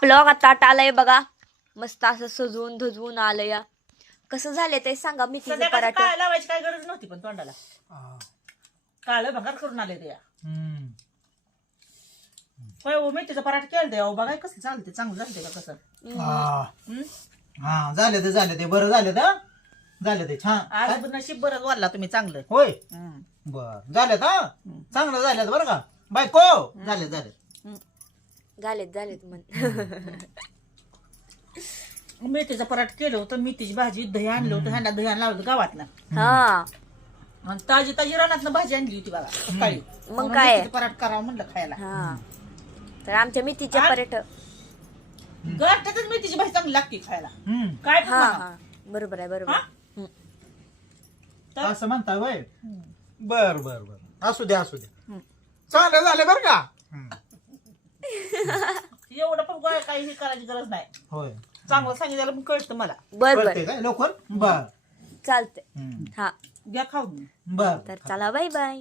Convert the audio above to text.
आपलं का ताट आलंय बघा, मस्त असं सजवून धजवून आलंय. कसं झालंय ते सांगा. मेथीचं संध्याकाळचं पराठा काय लावायची काय गरज नव्हती पण तोंडाला काळं भंगार करून आले ते मेथीचं पराठा केलं ते बघा कसं चालते चांगलं झालं का कसं हा झाले ते बरं झाले ते छान. आज नशीब बरं वाढला तुम्ही चांगलं होय बर झालेत हा चांगलं झालेत बरं का बायको झालेत झालेत म्हण. मेथीचं पराठा केलं होतं मेथीची भाजी दही आणलं होतं ह्यांना दही आणलं होतं गावातनं हा आणि ताजी ताजी रानातनं भाजी आणली होती बघा सकाळी मग काय मेथीचं पराठा करावं म्हणलं खायला हा. तर आमच्या मेथीच्या पराठा गरट्यातच मेथीची भाजी चांगली लागते खायला काय पण हा म्हणा. हा बरोबर आहे बरोबर. तर- असं म्हणताय वय बर बर बर असू द्या चांगलं झालं बरं का एवढं पण गोळ्या काही हे करायची गरज नाही होय चांगलं सांगितलं पण कळतं मला बर बर कळते काय लवकर बर चालतंय. हा घ्या खाऊन बर तर चला बाय बाय.